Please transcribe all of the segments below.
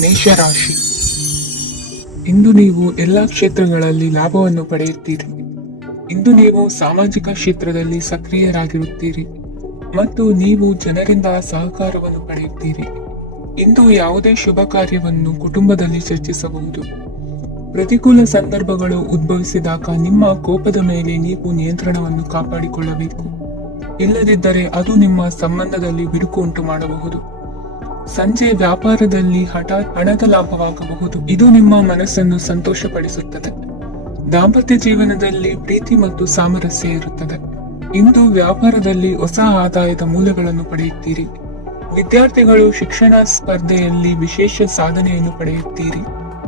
ಮೇಷರಾಶಿ. ಇಂದು ನೀವು ಎಲ್ಲಾ ಕ್ಷೇತ್ರಗಳಲ್ಲಿ ಲಾಭವನ್ನು ಪಡೆಯುತ್ತೀರಿ. ಇಂದು ನೀವು ಸಾಮಾಜಿಕ ಕ್ಷೇತ್ರದಲ್ಲಿ ಸಕ್ರಿಯರಾಗಿರುತ್ತೀರಿ ಮತ್ತು ನೀವು ಜನರಿಂದ ಸಹಕಾರವನ್ನು ಪಡೆಯುತ್ತೀರಿ. ಇಂದು ಯಾವುದೇ ಶುಭ ಕಾರ್ಯವನ್ನು ಕುಟುಂಬದಲ್ಲಿ ಚರ್ಚಿಸಬಹುದು. ಪ್ರತಿಕೂಲ ಸಂದರ್ಭಗಳು ಉದ್ಭವಿಸಿದಾಗ ನಿಮ್ಮ ಕೋಪದ ಮೇಲೆ ನೀವು ನಿಯಂತ್ರಣವನ್ನು ಕಾಪಾಡಿಕೊಳ್ಳಬೇಕು. ಇಲ್ಲದಿದ್ದರೆ ಅದು ನಿಮ್ಮ ಸಂಬಂಧದಲ್ಲಿ ಬಿರುಕು ಉಂಟು ಮಾಡಬಹುದು. ಸಂಜೆ ವ್ಯಾಪಾರದಲ್ಲಿ ಹಠಾತ್ ಹಣದ ಲಾಭವಾಗಬಹುದು. ಇದು ನಿಮ್ಮ ಮನಸ್ಸನ್ನು ಸಂತೋಷಪಡಿಸುತ್ತದೆ. ದಾಂಪತ್ಯ ಜೀವನದಲ್ಲಿ ಪ್ರೀತಿ ಮತ್ತು ಸಾಮರಸ್ಯ ಇರುತ್ತದೆ. ಇಂದು ವ್ಯಾಪಾರದಲ್ಲಿ ಹೊಸ ಆದಾಯದ ಮೂಲಗಳನ್ನು ಪಡೆಯುತ್ತೀರಿ. ವಿದ್ಯಾರ್ಥಿಗಳು ಶಿಕ್ಷಣ ಸ್ಪರ್ಧೆಯಲ್ಲಿ ವಿಶೇಷ ಸಾಧನೆಯನ್ನು ಪಡೆಯುತ್ತೀರಿ.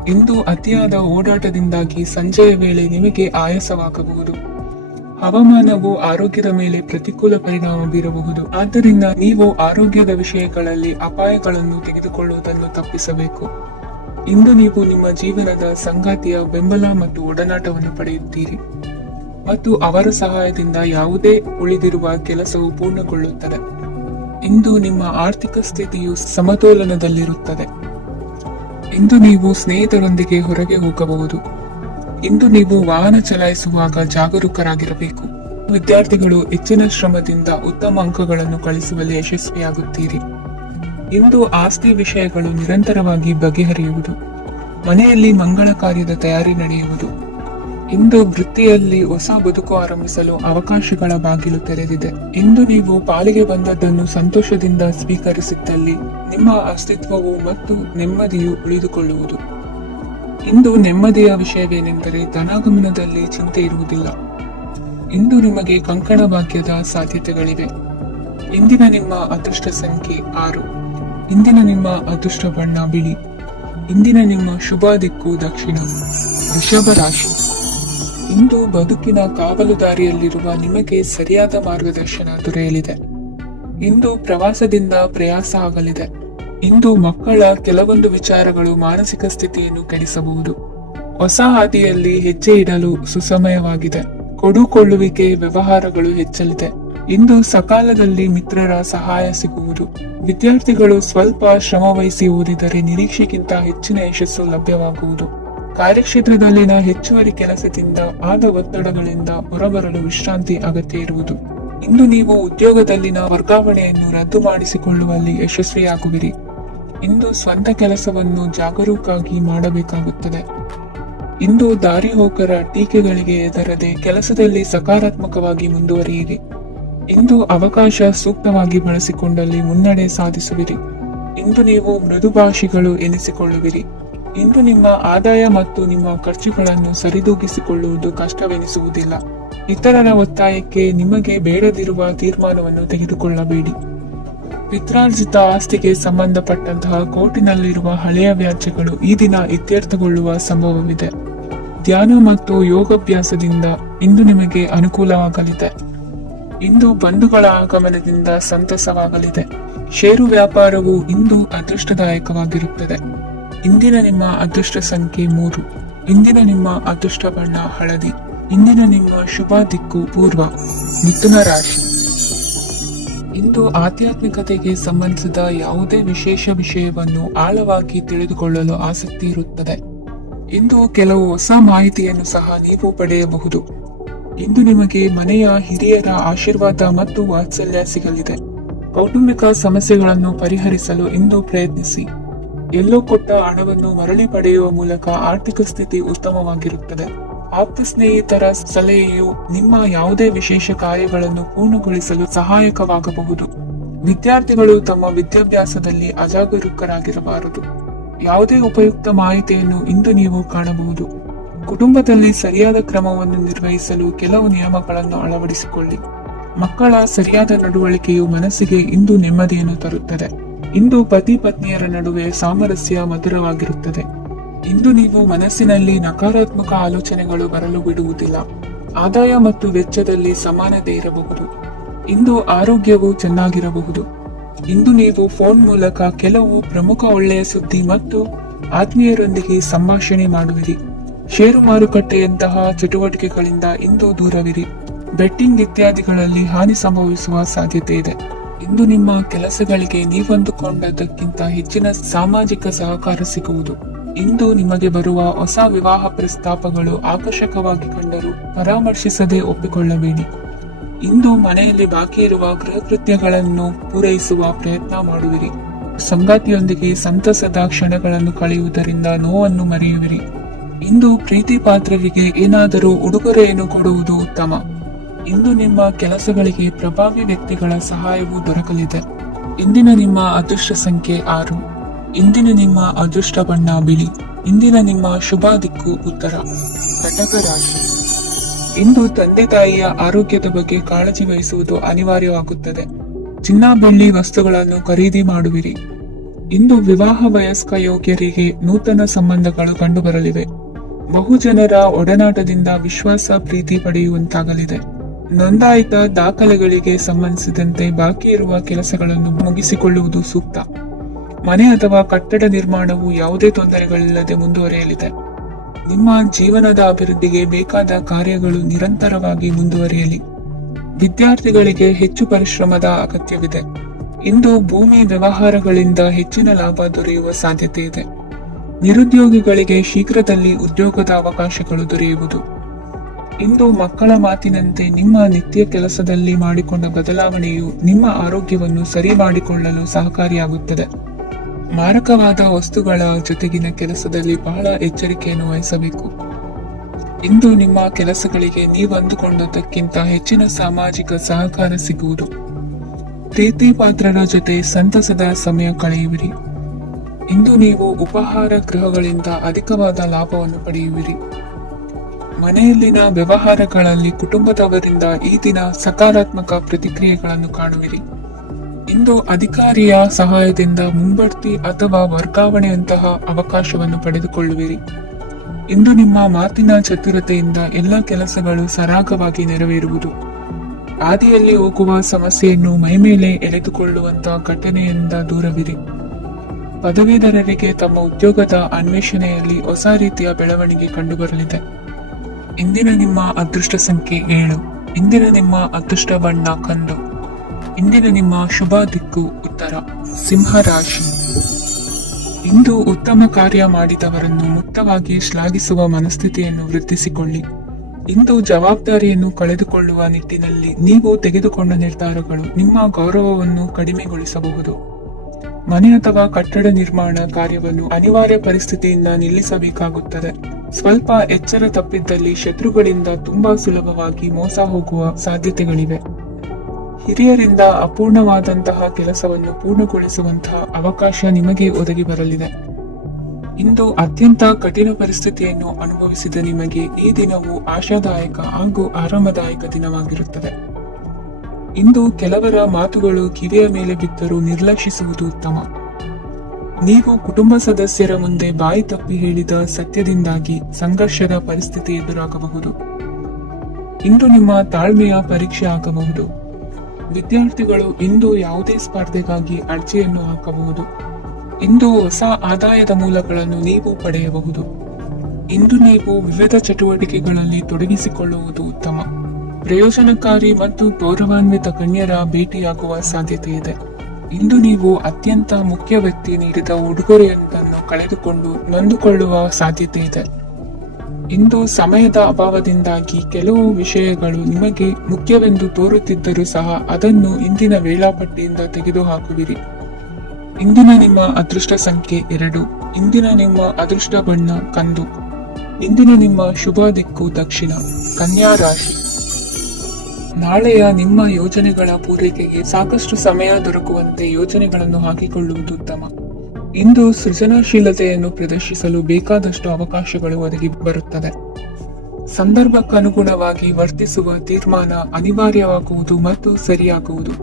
ಇಂದು ಅತಿಯಾದ ಓಡಾಟದಿಂದಾಗಿ ಸಂಜೆಯ ವೇಳೆ ನಿಮಗೆ ಆಯಾಸವಾಗಬಹುದು. ಹವಾಮಾನವು ಆರೋಗ್ಯದ ಮೇಲೆ ಪ್ರತಿಕೂಲ ಪರಿಣಾಮ ಬೀರಬಹುದು. ಆದ್ದರಿಂದ ನೀವು ಆರೋಗ್ಯದ ವಿಷಯಗಳಲ್ಲಿ ಅಪಾಯಗಳನ್ನು ತೆಗೆದುಕೊಳ್ಳುವುದನ್ನು ತಪ್ಪಿಸಬೇಕು. ಇಂದು ನೀವು ನಿಮ್ಮ ಜೀವನದ ಸಂಗಾತಿಯ ಬೆಂಬಲ ಮತ್ತು ಒಡನಾಟವನ್ನು ಪಡೆಯುತ್ತೀರಿ ಮತ್ತು ಅವರ ಸಹಾಯದಿಂದ ಯಾವುದೇ ಉಳಿದಿರುವ ಕೆಲಸವು ಪೂರ್ಣಗೊಳ್ಳುತ್ತದೆ. ಇಂದು ನಿಮ್ಮ ಆರ್ಥಿಕ ಸ್ಥಿತಿಯು ಸಮತೋಲನದಲ್ಲಿರುತ್ತದೆ. ಇಂದು ನೀವು ಸ್ನೇಹಿತರೊಂದಿಗೆ ಹೊರಗೆ ಹೋಗಬಹುದು. ಇಂದು ನೀವು ವಾಹನ ಚಲಾಯಿಸುವಾಗ ಜಾಗರೂಕರಾಗಿರಬೇಕು. ವಿದ್ಯಾರ್ಥಿಗಳು ಹೆಚ್ಚಿನ ಶ್ರಮದಿಂದ ಉತ್ತಮ ಅಂಕಗಳನ್ನು ಗಳಿಸುವಲ್ಲಿ ಯಶಸ್ವಿಯಾಗುತ್ತೀರಿ. ಇಂದು ಆಸ್ತಿ ವಿಷಯಗಳು ನಿರಂತರವಾಗಿ ಬಗೆಹರಿಯುವುದು. ಮನೆಯಲ್ಲಿ ಮಂಗಳ ಕಾರ್ಯದ ತಯಾರಿ ನಡೆಯುವುದು. ಇಂದು ವೃತ್ತಿಯಲ್ಲಿ ಹೊಸ ಬದುಕು ಆರಂಭಿಸಲು ಅವಕಾಶಗಳ ಬಾಗಿಲು ತೆರೆದಿದೆ. ಇಂದು ನೀವು ಪಾಲಿಗೆ ಬಂದದ್ದನ್ನು ಸಂತೋಷದಿಂದ ಸ್ವೀಕರಿಸಿದ್ದಲ್ಲಿ ನಿಮ್ಮ ಅಸ್ತಿತ್ವವು ಮತ್ತು ನೆಮ್ಮದಿಯು ಉಳಿದುಕೊಳ್ಳುವುದು. ಇಂದು ನೆಮ್ಮದಿಯ ವಿಷಯವೇನೆಂದರೆ ಧನಾಗಮನದಲ್ಲಿ ಚಿಂತೆ ಇರುವುದಿಲ್ಲ. ಇಂದು ನಿಮಗೆ ಕಂಕಣ ಭಾಗ್ಯದ ಸಾಧ್ಯತೆಗಳಿವೆ. ಇಂದಿನ ನಿಮ್ಮ ಅದೃಷ್ಟ ಸಂಖ್ಯೆ 6. ಇಂದಿನ ನಿಮ್ಮ ಅದೃಷ್ಟ ಬಣ್ಣ ಬಿಳಿ. ಇಂದಿನ ನಿಮ್ಮ ಶುಭ ದಿಕ್ಕು ದಕ್ಷಿಣ. ವೃಷಭ ರಾಶಿ. ಇಂದು ಬದುಕಿನ ಕಾವಲುದಾರಿಯಲ್ಲಿರುವ ನಿಮಗೆ ಸರಿಯಾದ ಮಾರ್ಗದರ್ಶನ ದೊರೆಯಲಿದೆ. ಇಂದು ಪ್ರವಾಸದಿಂದ ಪ್ರಯಾಸ ಆಗಲಿದೆ. ಇಂದು ಮಕ್ಕಳ ಕೆಲವೊಂದು ವಿಚಾರಗಳು ಮಾನಸಿಕ ಸ್ಥಿತಿಯನ್ನು ಕೆಡಿಸಬಹುದು. ಹೊಸ ಹಾದಿಯಲ್ಲಿ ಹೆಜ್ಜೆ ಇಡಲು ಸುಸಮಯವಾಗಿದೆ. ಕೊಡುಕೊಳ್ಳುವಿಕೆ ವ್ಯವಹಾರಗಳು ಹೆಚ್ಚಲಿದೆ. ಇಂದು ಸಕಾಲದಲ್ಲಿ ಮಿತ್ರರ ಸಹಾಯ ಸಿಗುವುದು. ವಿದ್ಯಾರ್ಥಿಗಳು ಸ್ವಲ್ಪ ಶ್ರಮವಹಿಸಿ ಓದಿದರೆ ನಿರೀಕ್ಷೆಗಿಂತ ಹೆಚ್ಚಿನ ಯಶಸ್ಸು ಲಭ್ಯವಾಗುವುದು. ಕಾರ್ಯಕ್ಷೇತ್ರದಲ್ಲಿನ ಹೆಚ್ಚುವರಿ ಕೆಲಸದಿಂದ ಆದ ಒತ್ತಡಗಳಿಂದ ಹೊರಬರಲು ವಿಶ್ರಾಂತಿ ಅಗತ್ಯ ಇರುವುದು. ಇಂದು ನೀವು ಉದ್ಯೋಗದಲ್ಲಿನ ವರ್ಗಾವಣೆಯನ್ನು ರದ್ದು ಮಾಡಿಸಿಕೊಳ್ಳುವಲ್ಲಿ ಯಶಸ್ವಿಯಾಗುವಿರಿ. ಇಂದು ಸ್ವಂತ ಕೆಲಸವನ್ನು ಜಾಗರೂಕವಾಗಿ ಮಾಡಬೇಕಾಗುತ್ತದೆ. ಇಂದು ದಾರಿಹೋಕರ ಟೀಕೆಗಳಿಗೆ ಹೆದರದೆ ಕೆಲಸದಲ್ಲಿ ಸಕಾರಾತ್ಮಕವಾಗಿ ಮುಂದುವರಿಯಿರಿ. ಇಂದು ಅವಕಾಶ ಸೂಕ್ತವಾಗಿ ಬಳಸಿಕೊಂಡಲ್ಲಿ ಮುನ್ನಡೆ ಸಾಧಿಸುವಿರಿ. ಇಂದು ನೀವು ಮೃದುಭಾಷಿಗಳು ಎನಿಸಿಕೊಳ್ಳುವಿರಿ. ಇಂದು ನಿಮ್ಮ ಆದಾಯ ಮತ್ತು ನಿಮ್ಮ ಖರ್ಚುಗಳನ್ನು ಸರಿದೂಗಿಸಿಕೊಳ್ಳುವುದು ಕಷ್ಟವೆನಿಸುವುದಿಲ್ಲ. ಇತರರ ಒತ್ತಾಯಕ್ಕೆ ನಿಮಗೆ ಬೇಡದಿರುವ ತೀರ್ಮಾನವನ್ನು ತೆಗೆದುಕೊಳ್ಳಬೇಡಿ. ಪಿತ್ರಾರ್ಜಿತ ಆಸ್ತಿಗೆ ಸಂಬಂಧಪಟ್ಟಂತಹ ಕೋರ್ಟಿನಲ್ಲಿರುವ ಹಳೆಯ ವ್ಯಾಜ್ಯಗಳು ಈ ದಿನ ಇತ್ಯರ್ಥಗೊಳ್ಳುವ ಸಂಭವವಿದೆ. ಧ್ಯಾನ ಮತ್ತು ಯೋಗಾಭ್ಯಾಸದಿಂದ ಇಂದು ನಿಮಗೆ ಅನುಕೂಲವಾಗಲಿದೆ. ಇಂದು ಬಂಧುಗಳ ಆಗಮನದಿಂದ ಸಂತಸವಾಗಲಿದೆ. ಷೇರು ವ್ಯಾಪಾರವು ಇಂದು ಅದೃಷ್ಟದಾಯಕವಾಗಿರುತ್ತದೆ. ಇಂದಿನ ನಿಮ್ಮ ಅದೃಷ್ಟ ಸಂಖ್ಯೆ 3. ಇಂದಿನ ನಿಮ್ಮ ಅದೃಷ್ಟ ಬಣ್ಣ ಹಳದಿ. ಇಂದಿನ ನಿಮ್ಮ ಶುಭ ದಿಕ್ಕು ಪೂರ್ವ. ಮಿಥುನ ರಾಶಿ. ಇಂದು ಆಧ್ಯಾತ್ಮಿಕತೆಗೆ ಸಂಬಂಧಿಸಿದ ಯಾವುದೇ ವಿಶೇಷ ವಿಷಯವನ್ನು ಆಳವಾಗಿ ತಿಳಿದುಕೊಳ್ಳಲು ಆಸಕ್ತಿ ಇರುತ್ತದೆ. ಇಂದು ಕೆಲವು ಹೊಸ ಮಾಹಿತಿಯನ್ನು ಸಹ ನೀವು ಪಡೆಯಬಹುದು. ಇಂದು ನಿಮಗೆ ಮನೆಯ ಹಿರಿಯರ ಆಶೀರ್ವಾದ ಮತ್ತು ವಾತ್ಸಲ್ಯ ಸಿಗಲಿದೆ. ಕೌಟುಂಬಿಕ ಸಮಸ್ಯೆಗಳನ್ನು ಪರಿಹರಿಸಲು ಇಂದು ಪ್ರಯತ್ನಿಸಿ. ಎಲ್ಲೋ ಕೊಟ್ಟ ಹಣವನ್ನು ಮರಳಿ ಪಡೆಯುವ ಮೂಲಕ ಆರ್ಥಿಕ ಸ್ಥಿತಿ ಉತ್ತಮವಾಗಿರುತ್ತದೆ. ಆಪ್ತ ಸ್ನೇಹಿತರ ಸಲಹೆಯು ನಿಮ್ಮ ಯಾವುದೇ ವಿಶೇಷ ಕಾರ್ಯಗಳನ್ನು ಪೂರ್ಣಗೊಳಿಸಲು ಸಹಾಯಕವಾಗಬಹುದು. ವಿದ್ಯಾರ್ಥಿಗಳು ತಮ್ಮ ವಿದ್ಯಾಭ್ಯಾಸದಲ್ಲಿ ಅಜಾಗರೂಕರಾಗಿರಬಾರದು. ಯಾವುದೇ ಉಪಯುಕ್ತ ಮಾಹಿತಿಯನ್ನು ಇಂದು ನೀವು ಕಾಣಬಹುದು. ಕುಟುಂಬದಲ್ಲಿ ಸರಿಯಾದ ಕ್ರಮವನ್ನು ನಿರ್ವಹಿಸಲು ಕೆಲವು ನಿಯಮಗಳನ್ನು ಅಳವಡಿಸಿಕೊಳ್ಳಿ. ಮಕ್ಕಳ ಸರಿಯಾದ ನಡವಳಿಕೆಯು ಮನಸ್ಸಿಗೆ ಇಂದು ನೆಮ್ಮದಿಯನ್ನು ತರುತ್ತದೆ. ಇಂದು ಪತಿ ಪತ್ನಿಯರ ನಡುವೆ ಸಾಮರಸ್ಯ ಮಧುರವಾಗಿರುತ್ತದೆ. ಇಂದು ನೀವು ಮನಸ್ಸಿನಲ್ಲಿ ನಕಾರಾತ್ಮಕ ಆಲೋಚನೆಗಳು ಬರಲು ಬಿಡುವುದಿಲ್ಲ. ಆದಾಯ ಮತ್ತು ವೆಚ್ಚದಲ್ಲಿ ಸಮಾನತೆ ಇರಬಹುದು. ಇಂದು ಆರೋಗ್ಯವು ಚೆನ್ನಾಗಿರಬಹುದು. ಇಂದು ನೀವು ಫೋನ್ ಮೂಲಕ ಕೆಲವು ಪ್ರಮುಖ ಒಳ್ಳೆಯ ಸುದ್ದಿ ಮತ್ತು ಆತ್ಮೀಯರೊಂದಿಗೆ ಸಂಭಾಷಣೆ ಮಾಡುವಿರಿ. ಷೇರು ಮಾರುಕಟ್ಟೆಯಂತಹ ಚಟುವಟಿಕೆಗಳಿಂದ ಇಂದು ದೂರವಿರಿ. ಬೆಟ್ಟಿಂಗ್ ಇತ್ಯಾದಿಗಳಲ್ಲಿ ಹಾನಿ ಸಂಭವಿಸುವ ಸಾಧ್ಯತೆ ಇದೆ. ಇಂದು ನಿಮ್ಮ ಕೆಲಸಗಳಿಗೆ ನೀವಂದುಕೊಂಡದ್ದಕ್ಕಿಂತ ಹೆಚ್ಚಿನ ಸಾಮಾಜಿಕ ಸಹಕಾರ ಸಿಗುವುದು. ಇಂದು ನಿಮಗೆ ಬರುವ ಹೊಸ ವಿವಾಹ ಪ್ರಸ್ತಾಪಗಳು ಆಕರ್ಷಕವಾಗಿ ಕಂಡರೂ ಪರಾಮರ್ಶಿಸದೆ ಒಪ್ಪಿಕೊಳ್ಳಬೇಡಿ. ಇಂದು ಮನೆಯಲ್ಲಿ ಬಾಕಿ ಇರುವ ಗೃಹ ಕೃತ್ಯಗಳನ್ನು ಪೂರೈಸುವ ಪ್ರಯತ್ನ ಮಾಡುವಿರಿ. ಸಂಗಾತಿಯೊಂದಿಗೆ ಸಂತಸದ ಕ್ಷಣಗಳನ್ನು ಕಳೆಯುವುದರಿಂದ ನೋವನ್ನು ಮರೆಯುವಿರಿ. ಇಂದು ಪ್ರೀತಿ ಪಾತ್ರರಿಗೆ ಏನಾದರೂ ಉಡುಗೊರೆಯನ್ನು ಕೊಡುವುದು ಉತ್ತಮ. ಇಂದು ನಿಮ್ಮ ಕೆಲಸಗಳಿಗೆ ಪ್ರಭಾವಿ ವ್ಯಕ್ತಿಗಳ ಸಹಾಯವೂ ದೊರಕಲಿದೆ. ಇಂದಿನ ನಿಮ್ಮ ಅದೃಷ್ಟ ಸಂಖ್ಯೆ 6. ಇಂದಿನ ನಿಮ್ಮ ಅದೃಷ್ಟ ಬಣ್ಣ ಬಿಳಿ. ಇಂದಿನ ನಿಮ್ಮ ಶುಭ ದಿಕ್ಕು ಉತ್ತರ. ಕಟಕ ರಾಶಿ. ಇಂದು ತಂದೆ ತಾಯಿಯ ಆರೋಗ್ಯದ ಬಗ್ಗೆ ಕಾಳಜಿ ವಹಿಸುವುದು ಅನಿವಾರ್ಯವಾಗುತ್ತದೆ. ಚಿನ್ನ ಬೆಳ್ಳಿ ವಸ್ತುಗಳನ್ನು ಖರೀದಿ ಮಾಡುವಿರಿ. ಇಂದು ವಿವಾಹ ವಯಸ್ಕ ಯೋಗ್ಯರಿಗೆ ನೂತನ ಸಂಬಂಧಗಳು ಕಂಡುಬರಲಿವೆ. ಬಹುಜನರ ಒಡನಾಟದಿಂದ ವಿಶ್ವಾಸ ಪ್ರೀತಿ ಪಡೆಯುವಂತಾಗಲಿದೆ. ನೋಂದಾಯಿತ ದಾಖಲೆಗಳಿಗೆ ಸಂಬಂಧಿಸಿದಂತೆ ಬಾಕಿ ಇರುವ ಕೆಲಸಗಳನ್ನು ಮುಗಿಸಿಕೊಳ್ಳುವುದು ಸೂಕ್ತ. ಮನೆ ಅಥವಾ ಕಟ್ಟಡ ನಿರ್ಮಾಣವು ಯಾವುದೇ ತೊಂದರೆಗಳಿಲ್ಲದೆ ಮುಂದುವರಿಯಲಿದೆ. ನಿಮ್ಮ ಜೀವನದ ಅಭಿವೃದ್ಧಿಗೆ ಬೇಕಾದ ಕಾರ್ಯಗಳು ನಿರಂತರವಾಗಿ ಮುಂದುವರಿಯಲಿ. ವಿದ್ಯಾರ್ಥಿಗಳಿಗೆ ಹೆಚ್ಚು ಪರಿಶ್ರಮದ ಅಗತ್ಯವಿದೆ. ಇಂದು ಭೂಮಿ ವ್ಯವಹಾರಗಳಿಂದ ಹೆಚ್ಚಿನ ಲಾಭ ದೊರೆಯುವ ಸಾಧ್ಯತೆ ಇದೆ. ನಿರುದ್ಯೋಗಿಗಳಿಗೆ ಶೀಘ್ರದಲ್ಲಿ ಉದ್ಯೋಗದ ಅವಕಾಶಗಳು ದೊರೆಯುವುದು. ಇಂದು ಮಕ್ಕಳ ಮಾತಿನಂತೆ ನಿಮ್ಮ ನಿತ್ಯ ಕೆಲಸದಲ್ಲಿ ಮಾಡಿಕೊಂಡ ಬದಲಾವಣೆಯು ನಿಮ್ಮ ಆರೋಗ್ಯವನ್ನು ಸರಿ ಮಾಡಿಕೊಳ್ಳಲು ಸಹಕಾರಿಯಾಗುತ್ತದೆ. ಮಾರಕವಾದ ವಸ್ತುಗಳ ಜೊತೆಗಿನ ಕೆಲಸದಲ್ಲಿ ಬಹಳ ಎಚ್ಚರಿಕೆಯನ್ನು ವಹಿಸಬೇಕು. ಇಂದು ನಿಮ್ಮ ಕೆಲಸಗಳಿಗೆ ನೀವಂದುಕೊಂಡದ್ದಕ್ಕಿಂತ ಹೆಚ್ಚಿನ ಸಾಮಾಜಿಕ ಸಹಕಾರ ಸಿಗುವುದು. ಪ್ರೀತಿ ಪಾತ್ರರ ಜೊತೆ ಸಂತಸದ ಸಮಯ ಕಳೆಯುವಿರಿ. ಇಂದು ನೀವು ಉಪಹಾರ ಗೃಹಗಳಿಂದ ಅಧಿಕವಾದ ಲಾಭವನ್ನು ಪಡೆಯುವಿರಿ. ಮನೆಯಲ್ಲಿನ ವ್ಯವಹಾರಗಳಲ್ಲಿ ಕುಟುಂಬದವರಿಂದ ಈ ದಿನ ಸಕಾರಾತ್ಮಕ ಪ್ರತಿಕ್ರಿಯೆಗಳನ್ನು ಕಾಣುವಿರಿ. ಇಂದು ಅಧಿಕಾರಿಯ ಸಹಾಯದಿಂದ ಮುಂಬಡ್ತಿ ಅಥವಾ ವರ್ಗಾವಣೆಯಂತಹ ಅವಕಾಶವನ್ನು ಪಡೆದುಕೊಳ್ಳುವಿರಿ. ಇಂದು ನಿಮ್ಮ ಮಾತಿನ ಚತುರತೆಯಿಂದ ಎಲ್ಲ ಕೆಲಸಗಳು ಸರಾಗವಾಗಿ ನೆರವೇರುವುದು. ಹಾದಿಯಲ್ಲಿ ಹೋಗುವ ಸಮಸ್ಯೆಯನ್ನು ಮೈಮೇಲೆ ಎಳೆದುಕೊಳ್ಳುವಂತಹ ಘಟನೆಯಿಂದ ದೂರವಿರಿ. ಪದವೀಧರರಿಗೆ ತಮ್ಮ ಉದ್ಯೋಗದ ಅನ್ವೇಷಣೆಯಲ್ಲಿ ಹೊಸ ರೀತಿಯ ಬೆಳವಣಿಗೆ ಕಂಡುಬರಲಿದೆ. ಇಂದಿನ ನಿಮ್ಮ ಅದೃಷ್ಟ ಸಂಖ್ಯೆ 7. ಇಂದಿನ ನಿಮ್ಮ ಅದೃಷ್ಟ ಬಣ್ಣ ಕಂದು. ಇಂದಿನ ನಿಮ್ಮ ಶುಭ ದಿಕ್ಕು ಉತ್ತರ. ಸಿಂಹ ರಾಶಿ. ಇಂದು ಉತ್ತಮ ಕಾರ್ಯ ಮಾಡಿದವರನ್ನು ಮುಕ್ತವಾಗಿ ಶ್ಲಾಘಿಸುವ ಮನಸ್ಥಿತಿಯನ್ನು ವೃದ್ಧಿಸಿಕೊಳ್ಳಿ. ಇಂದು ಜವಾಬ್ದಾರಿಯನ್ನು ಕಳೆದುಕೊಳ್ಳುವ ನಿಟ್ಟಿನಲ್ಲಿ ನೀವು ತೆಗೆದುಕೊಂಡ ನಿರ್ಧಾರಗಳು ನಿಮ್ಮ ಗೌರವವನ್ನು ಕಡಿಮೆಗೊಳಿಸಬಹುದು. ಮನೆ ಅಥವಾ ಕಟ್ಟಡ ನಿರ್ಮಾಣ ಕಾರ್ಯವನ್ನು ಅನಿವಾರ್ಯ ಪರಿಸ್ಥಿತಿಯಿಂದ ನಿಲ್ಲಿಸಬೇಕಾಗುತ್ತದೆ. ಸ್ವಲ್ಪ ಎಚ್ಚರ ತಪ್ಪಿದ್ದಲ್ಲಿ ಶತ್ರುಗಳಿಂದ ತುಂಬಾ ಸುಲಭವಾಗಿ ಮೋಸ ಹೋಗುವ ಸಾಧ್ಯತೆಗಳಿವೆ. ಹಿರಿಯರಿಂದ ಅಪೂರ್ಣವಾದಂತಹ ಕೆಲಸವನ್ನು ಪೂರ್ಣಗೊಳಿಸುವಂತಹ ಅವಕಾಶ ನಿಮಗೆ ಒದಗಿ ಬರಲಿದೆ. ಇಂದು ಅತ್ಯಂತ ಕಠಿಣ ಪರಿಸ್ಥಿತಿಯನ್ನು ಅನುಭವಿಸಿದ ನಿಮಗೆ ಈ ದಿನವು ಆಶಾದಾಯಕ ಹಾಗೂ ಆರಾಮದಾಯಕ ದಿನವಾಗಿರುತ್ತದೆ. ಇಂದು ಕೆಲವರ ಮಾತುಗಳು ಕಿವಿಯ ಮೇಲೆ ಬಿದ್ದರೂ ನಿರ್ಲಕ್ಷಿಸುವುದು ಉತ್ತಮ. ನೀವು ಕುಟುಂಬ ಸದಸ್ಯರ ಮುಂದೆ ಬಾಯಿ ತಪ್ಪಿ ಹೇಳಿದ ಸತ್ಯದಿಂದಾಗಿ ಸಂಘರ್ಷದ ಪರಿಸ್ಥಿತಿ ಎದುರಾಗಬಹುದು. ಇಂದು ನಿಮ್ಮ ತಾಳ್ಮೆಯ ಪರೀಕ್ಷೆ ಆಗಬಹುದು. ವಿದ್ಯಾರ್ಥಿಗಳು ಇಂದು ಯಾವುದೇ ಸ್ಪರ್ಧೆಗಾಗಿ ಅರ್ಜಿಯನ್ನು ಹಾಕಬಹುದು. ಇಂದು ಹೊಸ ಆದಾಯದ ಮೂಲಗಳನ್ನು ನೀವು ಪಡೆಯಬಹುದು. ಇಂದು ನೀವು ವಿವಿಧ ಚಟುವಟಿಕೆಗಳಲ್ಲಿ ತೊಡಗಿಸಿಕೊಳ್ಳುವುದು ಉತ್ತಮ. ಪ್ರಯೋಜನಕಾರಿ ಮತ್ತು ಗೌರವಾನ್ವಿತ ಗಣ್ಯರ ಭೇಟಿಯಾಗುವ ಸಾಧ್ಯತೆ ಇದೆ. ಇಂದು ನೀವು ಅತ್ಯಂತ ಮುಖ್ಯ ವ್ಯಕ್ತಿ ನೀಡಿದ ಉಡುಗೊರೆಯೊಂದನ್ನು ಕಳೆದುಕೊಂಡು ನೊಂದುಕೊಳ್ಳುವ ಸಾಧ್ಯತೆ ಇದೆ. ಇಂದು ಸಮಯದ ಅಭಾವದಿಂದಾಗಿ ಕೆಲವು ವಿಷಯಗಳು ನಿಮಗೆ ಮುಖ್ಯವೆಂದು ತೋರುತ್ತಿದ್ದರೂ ಸಹ ಅದನ್ನು ಇಂದಿನ ವೇಳಾಪಟ್ಟಿಯಿಂದ ತೆಗೆದುಹಾಕುವಿರಿ. ಇಂದಿನ ನಿಮ್ಮ ಅದೃಷ್ಟ ಸಂಖ್ಯೆ 2. ಇಂದಿನ ನಿಮ್ಮ ಅದೃಷ್ಟ ಬಣ್ಣ ಕಂದು. ಇಂದಿನ ನಿಮ್ಮ ಶುಭ ದಿಕ್ಕು ದಕ್ಷಿಣ. ಕನ್ಯಾ ರಾಶಿ. ನಾಳೆಯ ನಿಮ್ಮ ಯೋಜನೆಗಳ ಪೂರೈಕೆಗೆ ಸಾಕಷ್ಟು ಸಮಯ ದೊರಕುವಂತೆ ಯೋಜನೆಗಳನ್ನು ಹಾಕಿಕೊಳ್ಳುವುದು ಉತ್ತಮ. ಇಂದು ಸೃಜನಶೀಲತೆಯನ್ನು ಪ್ರದರ್ಶಿಸಲು ಬೇಕಾದಷ್ಟು ಅವಕಾಶಗಳು ಒದಗಿ ಬರುತ್ತದೆ. ಸಂದರ್ಭಕ್ಕನುಗುಣವಾಗಿ ವರ್ತಿಸುವ ತೀರ್ಮಾನ ಅನಿವಾರ್ಯವಾಗುವುದು ಮತ್ತು ಸರಿಯಾಗುವುದು.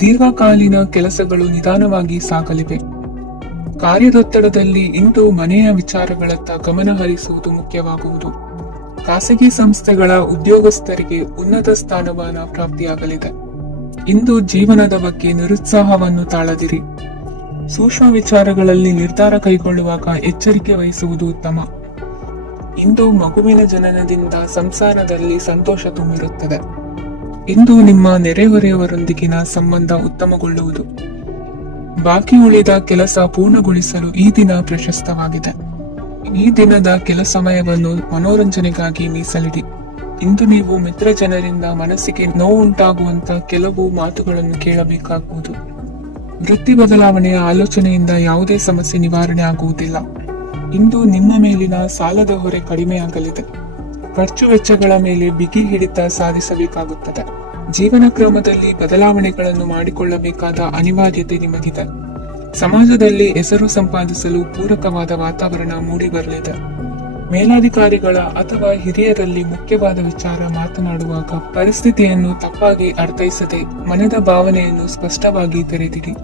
ದೀರ್ಘಕಾಲೀನ ಕೆಲಸಗಳು ನಿಧಾನವಾಗಿ ಸಾಗಲಿವೆ. ಕಾರ್ಯದೊತ್ತಡದಲ್ಲಿ ಇಂದು ಮನೆಯ ವಿಚಾರಗಳತ್ತ ಗಮನ ಹರಿಸುವುದು ಮುಖ್ಯವಾಗುವುದು. ಖಾಸಗಿ ಸಂಸ್ಥೆಗಳ ಉದ್ಯೋಗಸ್ಥರಿಗೆ ಉನ್ನತ ಸ್ಥಾನಮಾನ ಪ್ರಾಪ್ತಿಯಾಗಲಿದೆ. ಇಂದು ಜೀವನದ ಬಗ್ಗೆ ನಿರುತ್ಸಾಹವನ್ನು ತಾಳದಿರಿ. ಸೂಕ್ಷ್ಮ ವಿಚಾರಗಳಲ್ಲಿ ನಿರ್ಧಾರ ಕೈಗೊಳ್ಳುವಾಗ ಎಚ್ಚರಿಕೆ ವಹಿಸುವುದು ಉತ್ತಮ. ಇಂದು ಮಗುವಿನ ಜನನದಿಂದ ಸಂಸಾರದಲ್ಲಿ ಸಂತೋಷ ತುಂಬಿರುತ್ತದೆ. ಇಂದು ನಿಮ್ಮ ನೆರೆಹೊರೆಯವರೊಂದಿಗಿನ ಸಂಬಂಧ ಉತ್ತಮಗೊಳ್ಳುವುದು. ಬಾಕಿ ಉಳಿದ ಕೆಲಸ ಪೂರ್ಣಗೊಳಿಸಲು ಈ ದಿನ ಪ್ರಶಸ್ತವಾಗಿದೆ. ಈ ದಿನದ ಕೆಲ ಸಮಯವನ್ನು ಮನೋರಂಜನೆಗಾಗಿ ಮೀಸಲಿಡಿ. ಇಂದು ನೀವು ಮಿತ್ರ ಜನರಿಂದ ಮನಸ್ಸಿಗೆ ನೋವುಂಟಾಗುವಂತ ಕೆಲವು ಮಾತುಗಳನ್ನು ಕೇಳಬೇಕಾಗುವುದು. ವೃತ್ತಿ ಬದಲಾವಣೆಯ ಆಲೋಚನೆಯಿಂದ ಯಾವುದೇ ಸಮಸ್ಯೆ ನಿವಾರಣೆ ಆಗುವುದಿಲ್ಲ. ಇಂದು ನಿಮ್ಮ ಮೇಲಿನ ಸಾಲದ ಹೊರೆ ಕಡಿಮೆಯಾಗಲಿದೆ. ಖರ್ಚು ವೆಚ್ಚಗಳ ಮೇಲೆ ಬಿಗಿ ಹಿಡಿತ ಸಾಧಿಸಬೇಕಾಗುತ್ತದೆ. ಜೀವನ ಕ್ರಮದಲ್ಲಿ ಬದಲಾವಣೆಗಳನ್ನು ಮಾಡಿಕೊಳ್ಳಬೇಕಾದ ಅನಿವಾರ್ಯತೆ ನಿಮಗಿದೆ. ಸಮಾಜದಲ್ಲಿ ಹೆಸರು ಸಂಪಾದಿಸಲು ಪೂರಕವಾದ ವಾತಾವರಣ ಮೂಡಿಬರಲಿದೆ. ಮೇಲಾಧಿಕಾರಿಗಳ ಅಥವಾ ಹಿರಿಯರಲ್ಲಿ ಮುಖ್ಯವಾದ ವಿಚಾರ ಮಾತನಾಡುವಾಗ ಪರಿಸ್ಥಿತಿಯನ್ನು ತಪ್ಪಾಗಿ ಅರ್ಥೈಸದೆ ಮನದ ಭಾವನೆಯನ್ನು ಸ್ಪಷ್ಟವಾಗಿ ತೆರೆದಿಡಿ.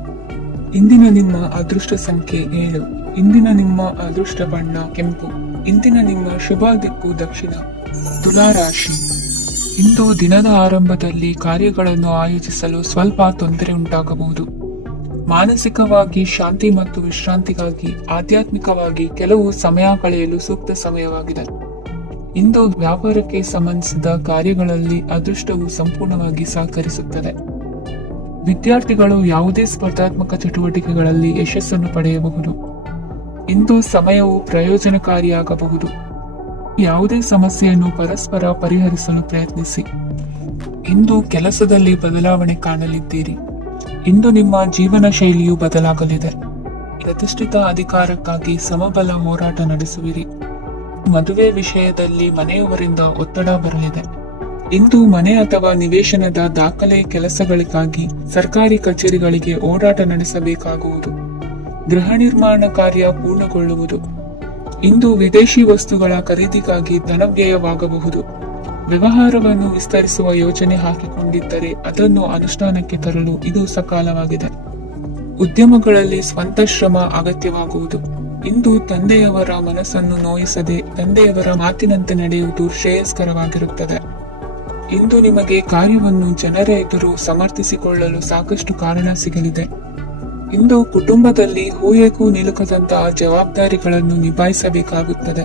ಇಂದಿನ ನಿಮ್ಮ ಅದೃಷ್ಟ ಸಂಖ್ಯೆ 7. ಇಂದಿನ ನಿಮ್ಮ ಅದೃಷ್ಟ ಬಣ್ಣ ಕೆಂಪು. ಇಂದಿನ ನಿಮ್ಮ ಶುಭ ದಿಕ್ಕು ದಕ್ಷಿಣ. ತುಲಾ ರಾಶಿ. ಇಂದು ದಿನದ ಆರಂಭದಲ್ಲಿ ಕಾರ್ಯಗಳನ್ನು ಆಯೋಜಿಸಲು ಸ್ವಲ್ಪ ತೊಂದರೆ ಉಂಟಾಗಬಹುದು. ಮಾನಸಿಕವಾಗಿ ಶಾಂತಿ ಮತ್ತು ವಿಶ್ರಾಂತಿಗಾಗಿ ಆಧ್ಯಾತ್ಮಿಕವಾಗಿ ಕೆಲವು ಸಮಯ ಕಳೆಯಲು ಸೂಕ್ತ ಸಮಯವಾಗಿದೆ. ಇಂದು ವ್ಯಾಪಾರಕ್ಕೆ ಸಂಬಂಧಿಸಿದ ಕಾರ್ಯಗಳಲ್ಲಿ ಅದೃಷ್ಟವು ಸಂಪೂರ್ಣವಾಗಿ ಸಹಕರಿಸುತ್ತದೆ. ವಿದ್ಯಾರ್ಥಿಗಳು ಯಾವುದೇ ಸ್ಪರ್ಧಾತ್ಮಕ ಚಟುವಟಿಕೆಗಳಲ್ಲಿ ಯಶಸ್ಸನ್ನು ಪಡೆಯಬಹುದು. ಇಂದು ಸಮಯವು ಪ್ರಯೋಜನಕಾರಿಯಾಗಬಹುದು. ಯಾವುದೇ ಸಮಸ್ಯೆಯನ್ನು ಪರಸ್ಪರ ಪರಿಹರಿಸಲು ಪ್ರಯತ್ನಿಸಿ. ಇಂದು ಕೆಲಸದಲ್ಲಿ ಬದಲಾವಣೆ ಕಾಣಲಿದ್ದೀರಿ. ಇಂದು ನಿಮ್ಮ ಜೀವನ ಶೈಲಿಯು ಬದಲಾಗಲಿದೆ. ಪ್ರತಿಷ್ಠಿತ ಅಧಿಕಾರಕ್ಕಾಗಿ ಸಮಬಲ ಹೋರಾಟ ನಡೆಸುವಿರಿ. ಮದುವೆ ವಿಷಯದಲ್ಲಿ ಮನೆಯವರಿಂದ ಒತ್ತಡ ಬರಲಿದೆ. ಇಂದು ಮನೆ ಅಥವಾ ನಿವೇಶನದ ದಾಖಲೆ ಕೆಲಸಗಳಿಗಾಗಿ ಸರ್ಕಾರಿ ಕಚೇರಿಗಳಿಗೆ ಓಡಾಟ ನಡೆಸಬೇಕಾಗುವುದು. ಗೃಹ ನಿರ್ಮಾಣ ಕಾರ್ಯ ಪೂರ್ಣಗೊಳ್ಳುವುದು. ಇಂದು ವಿದೇಶಿ ವಸ್ತುಗಳ ಖರೀದಿಗಾಗಿ ಧನವ್ಯಯವಾಗಬಹುದು. ವ್ಯವಹಾರವನ್ನು ವಿಸ್ತರಿಸುವ ಯೋಜನೆ ಹಾಕಿಕೊಂಡಿದ್ದರೆ ಅದನ್ನು ಅನುಷ್ಠಾನಕ್ಕೆ ತರಲು ಇದು ಸಕಾಲವಾಗಿದೆ. ಉದ್ಯಮಗಳಲ್ಲಿ ಸ್ವಂತ ಶ್ರಮ ಅಗತ್ಯವಾಗುವುದು. ಇಂದು ತಂದೆಯವರ ಮನಸ್ಸನ್ನು ನೋಯಿಸದೆ ತಂದೆಯವರ ಮಾತಿನಂತೆ ನಡೆಯುವುದು ಶ್ರೇಯಸ್ಕರವಾಗಿರುತ್ತದೆ. ಇಂದು ನಿಮಗೆ ಕಾರ್ಯವನ್ನು ಜನರ ಎದುರು ಸಮರ್ಥಿಸಿಕೊಳ್ಳಲು ಸಾಕಷ್ಟು ಕಾರಣ ಸಿಗಲಿದೆ. ಇಂದು ಕುಟುಂಬದಲ್ಲಿ ಹೂಯೇಗೂ ನಿಲುಕದಂತಹ ಜವಾಬ್ದಾರಿಗಳನ್ನು ನಿಭಾಯಿಸಬೇಕಾಗುತ್ತದೆ.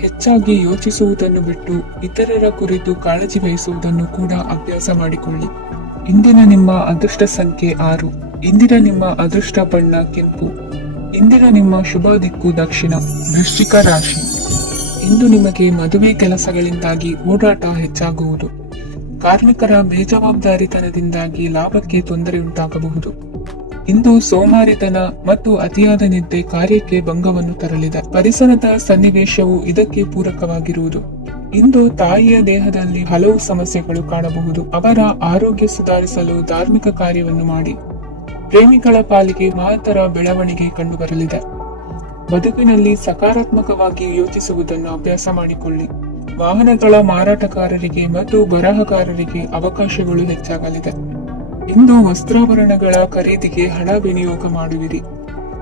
ಹೆಚ್ಚಾಗಿ ಯೋಚಿಸುವುದನ್ನು ಬಿಟ್ಟು ಇತರರ ಕುರಿತು ಕಾಳಜಿ ವಹಿಸುವುದನ್ನು ಕೂಡ ಅಭ್ಯಾಸ ಮಾಡಿಕೊಳ್ಳಿ. ಇಂದಿನ ನಿಮ್ಮ ಅದೃಷ್ಟ ಸಂಖ್ಯೆ 6. ಇಂದಿನ ನಿಮ್ಮ ಅದೃಷ್ಟ ಬಣ್ಣ ಕೆಂಪು. ಇಂದಿನ ನಿಮ್ಮ ಶುಭ ದಿಕ್ಕು ದಕ್ಷಿಣ. ವೃಶ್ಚಿಕ ರಾಶಿ. ಇಂದು ನಿಮಗೆ ಮದುವೆ ಕೆಲಸಗಳಿಂದಾಗಿ ಓಡಾಟ ಹೆಚ್ಚಾಗುವುದು. ಕಾರ್ಮಿಕರ ಬೇಜವಾಬ್ದಾರಿತನದಿಂದಾಗಿ ಲಾಭಕ್ಕೆ ತೊಂದರೆ ಉಂಟಾಗಬಹುದು. ಇಂದು ಸೋಮಾರಿತನ ಮತ್ತು ಅತಿಯಾದ ನಿದ್ದೆ ಕಾರ್ಯಕ್ಕೆ ಭಂಗವನ್ನು ತರಲಿದೆ. ಪರಿಸರದ ಸನ್ನಿವೇಶವು ಇದಕ್ಕೆ ಪೂರಕವಾಗಿರುವುದು. ಇಂದು ತಾಯಿಯ ದೇಹದಲ್ಲಿ ಹಲವು ಸಮಸ್ಯೆಗಳು ಕಾಣಬಹುದು. ಅವರ ಆರೋಗ್ಯ ಸುಧಾರಿಸಲು ಧಾರ್ಮಿಕ ಕಾರ್ಯವನ್ನು ಮಾಡಿ. ಪ್ರೇಮಿಗಳ ಪಾಲಿಗೆ ಮಹತ್ತರ ಬೆಳವಣಿಗೆ ಕಂಡುಬರಲಿದೆ. ಬದುಕಿನಲ್ಲಿ ಸಕಾರಾತ್ಮಕವಾಗಿ ಯೋಚಿಸುವುದನ್ನು ಅಭ್ಯಾಸ ಮಾಡಿಕೊಳ್ಳಿ. ವಾಹನಗಳ ಮಾರಾಟಗಾರರಿಗೆ ಮತ್ತು ಬರಹಗಾರರಿಗೆ ಅವಕಾಶಗಳು ಹೆಚ್ಚಾಗಲಿದೆ. ಇಂದು ವಸ್ತ್ರಾಭರಣಗಳ ಖರೀದಿಗೆ ಹಣ ವಿನಿಯೋಗ ಮಾಡುವಿರಿ.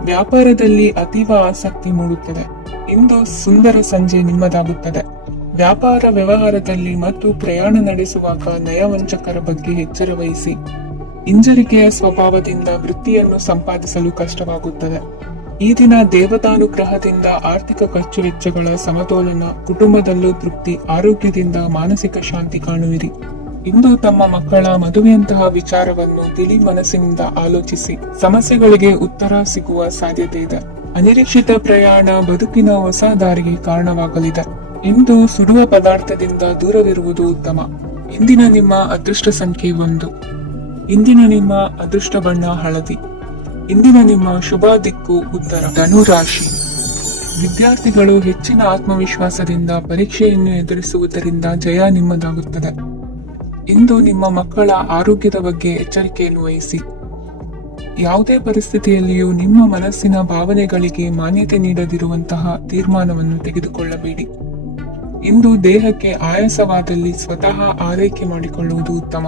ವ್ಯಾಪಾರದಲ್ಲಿ ಅತೀವ ಆಸಕ್ತಿ ಮೂಡುತ್ತದೆ. ಇಂದು ಸುಂದರ ಸಂಜೆ ನಿಮ್ಮದಾಗುತ್ತದೆ. ವ್ಯಾಪಾರ ವ್ಯವಹಾರದಲ್ಲಿ ಮತ್ತು ಪ್ರಯಾಣ ನಡೆಸುವಾಗ ನಯವಂಚಕರ ಬಗ್ಗೆ ಎಚ್ಚರ ವಹಿಸಿ. ಹಿಂಜರಿಕೆಯ ಸ್ವಭಾವದಿಂದ ವೃತ್ತಿಯನ್ನು ಸಂಪಾದಿಸಲು ಕಷ್ಟವಾಗುತ್ತದೆ. ಈ ದಿನ ದೇವತಾನುಗ್ರಹದಿಂದ ಆರ್ಥಿಕ ಖರ್ಚು ವೆಚ್ಚಗಳ ಸಮತೋಲನ, ಕುಟುಂಬದಲ್ಲೂ ತೃಪ್ತಿ, ಆರೋಗ್ಯದಿಂದ ಮಾನಸಿಕ ಶಾಂತಿ ಕಾಣುವಿರಿ. ಇಂದು ತಮ್ಮ ಮಕ್ಕಳ ಮದುವೆಯಂತಹ ವಿಚಾರವನ್ನು ತಿಳಿ ಮನಸ್ಸಿನಿಂದ ಆಲೋಚಿಸಿ. ಸಮಸ್ಯೆಗಳಿಗೆ ಉತ್ತರ ಸಿಗುವ ಸಾಧ್ಯತೆ ಇದೆ. ಅನಿರೀಕ್ಷಿತ ಪ್ರಯಾಣ ಬದುಕಿನ ಹೊಸ ದಾರಿಗೆ ಕಾರಣವಾಗಲಿದೆ. ಇಂದು ಸುಡುವ ಪದಾರ್ಥದಿಂದ ದೂರವಿರುವುದು ಉತ್ತಮ. ಇಂದಿನ ನಿಮ್ಮ ಅದೃಷ್ಟ ಸಂಖ್ಯೆ 1. ಇಂದಿನ ನಿಮ್ಮ ಅದೃಷ್ಟ ಬಣ್ಣ ಹಳದಿ. ಇಂದಿನ ನಿಮ್ಮ ಶುಭ ದಿಕ್ಕು ಉತ್ತರ. ಧನು ರಾಶಿ. ವಿದ್ಯಾರ್ಥಿಗಳು ಹೆಚ್ಚಿನ ಆತ್ಮವಿಶ್ವಾಸದಿಂದ ಪರೀಕ್ಷೆಯನ್ನು ಎದುರಿಸುವುದರಿಂದ ಜಯ ನಿಮ್ಮದಾಗುತ್ತದೆ. ಇಂದು ನಿಮ್ಮ ಮಕ್ಕಳ ಆರೋಗ್ಯದ ಬಗ್ಗೆ ಎಚ್ಚರಿಕೆಯನ್ನು ವಹಿಸಿ. ಯಾವುದೇ ಪರಿಸ್ಥಿತಿಯಲ್ಲಿಯೂ ನಿಮ್ಮ ಮನಸ್ಸಿನ ಭಾವನೆಗಳಿಗೆ ಮಾನ್ಯತೆ ನೀಡದಿರುವಂತಹ ತೀರ್ಮಾನವನ್ನು ತೆಗೆದುಕೊಳ್ಳಬೇಡಿ. ಇಂದು ದೇಹಕ್ಕೆ ಆಯಾಸವಾದಲ್ಲಿ ಸ್ವತಃ ಆರೈಕೆ ಮಾಡಿಕೊಳ್ಳುವುದು ಉತ್ತಮ.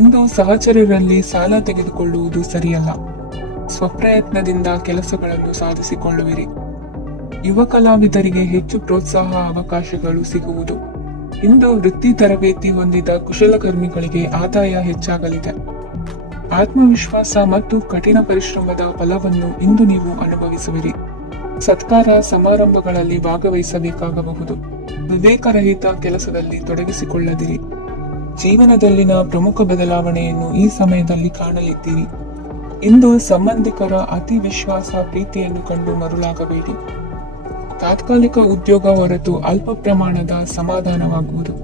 ಇಂದು ಸಹಚರರಲ್ಲಿ ಸಾಲ ತೆಗೆದುಕೊಳ್ಳುವುದು ಸರಿಯಲ್ಲ. ಸ್ವಪ್ರಯತ್ನದಿಂದ ಕೆಲಸಗಳನ್ನು ಸಾಧಿಸಿಕೊಳ್ಳುವಿರಿ. ಯುವ ಕಲಾವಿದರಿಗೆ ಹೆಚ್ಚು ಪ್ರೋತ್ಸಾಹ ಅವಕಾಶಗಳು ಸಿಗುವುದು. ಇಂದು ವೃತ್ತಿ ತರಬೇತಿ ಹೊಂದಿದ ಕುಶಲಕರ್ಮಿಗಳಿಗೆ ಆದಾಯ ಹೆಚ್ಚಾಗಲಿದೆ. ಆತ್ಮವಿಶ್ವಾಸ ಮತ್ತು ಕಠಿಣ ಪರಿಶ್ರಮದ ಫಲವನ್ನು ಇಂದು ನೀವು ಅನುಭವಿಸುವಿರಿ. ಸತ್ಕಾರ ಸಮಾರಂಭಗಳಲ್ಲಿ ಭಾಗವಹಿಸಬೇಕಾಗಬಹುದು. ವಿವೇಕರಹಿತ ಕೆಲಸದಲ್ಲಿ ತೊಡಗಿಸಿಕೊಳ್ಳದಿರಿ. ಜೀವನದಲ್ಲಿನ ಪ್ರಮುಖ ಬದಲಾವಣೆಯನ್ನು ಈ ಸಮಯದಲ್ಲಿ ಕಾಣಲಿದ್ದೀರಿ. ಇಂದು ಸಂಬಂಧಿಕರ ಅತಿ ವಿಶ್ವಾಸ ಪ್ರೀತಿಯನ್ನು ಕಂಡು ಮರುಳಾಗಬೇಡಿ. ತಾತ್ಕಾಲಿಕ ಉದ್ಯೋಗ ಹೊರತು ಅಲ್ಪ ಪ್ರಮಾಣದ ಸಮಾಧಾನವಾಗುವುದು.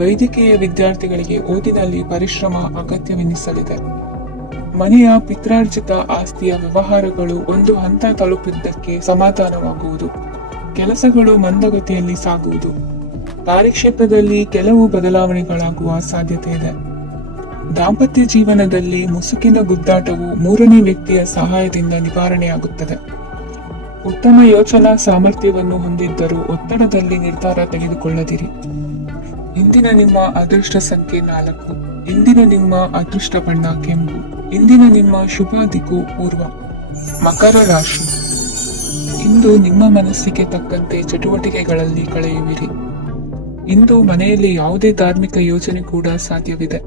ವೈದ್ಯಕೀಯ ವಿದ್ಯಾರ್ಥಿಗಳಿಗೆ ಓದಿನಲ್ಲಿ ಪರಿಶ್ರಮ ಅಗತ್ಯವೆನಿಸಲಿದೆ. ಮನೆಯ ಪಿತ್ರಾರ್ಜಿತ ಆಸ್ತಿಯ ವ್ಯವಹಾರಗಳು ಒಂದು ಹಂತ ತಲುಪಿದ್ದಕ್ಕೆ ಸಮಾಧಾನವಾಗುವುದು. ಕೆಲಸಗಳು ಮಂದಗತಿಯಲ್ಲಿ ಸಾಗುವುದು. ಕಾರ್ಯಕ್ಷೇತ್ರದಲ್ಲಿ ಕೆಲವು ಬದಲಾವಣೆಗಳಾಗುವ ಸಾಧ್ಯತೆ ಇದೆ. ದಾಂಪತ್ಯ ಜೀವನದಲ್ಲಿ ಮುಸುಕಿನ ಗುದ್ದಾಟವು ಮೂರನೇ ವ್ಯಕ್ತಿಯ ಸಹಾಯದಿಂದ ನಿವಾರಣೆಯಾಗುತ್ತದೆ. ಉತ್ತಮ ಯೋಚನಾ ಸಾಮರ್ಥ್ಯವನ್ನು ಹೊಂದಿದ್ದರೂ ಒತ್ತಡದಲ್ಲಿ ನಿರ್ಧಾರ ತೆಗೆದುಕೊಳ್ಳದಿರಿ. ಇಂದಿನ ನಿಮ್ಮ ಅದೃಷ್ಟ ಸಂಖ್ಯೆ 4. ಇಂದಿನ ನಿಮ್ಮ ಅದೃಷ್ಟ ಬಣ್ಣ ಕೆಂಪು. ಇಂದಿನ ನಿಮ್ಮ ಶುಭ ದಿಕ್ಕು ಪೂರ್ವ. ಮಕರ ರಾಶಿ. ಇಂದು ನಿಮ್ಮ ಮನಸ್ಸಿಗೆ ತಕ್ಕಂತೆ ಚಟುವಟಿಕೆಗಳಲ್ಲಿ ಕಳೆಯುವಿರಿ. ಇಂದು ಮನೆಯಲ್ಲಿ ಯಾವುದೇ ಧಾರ್ಮಿಕ ಯೋಜನೆ ಕೂಡ ಸಾಧ್ಯವಿದೆ.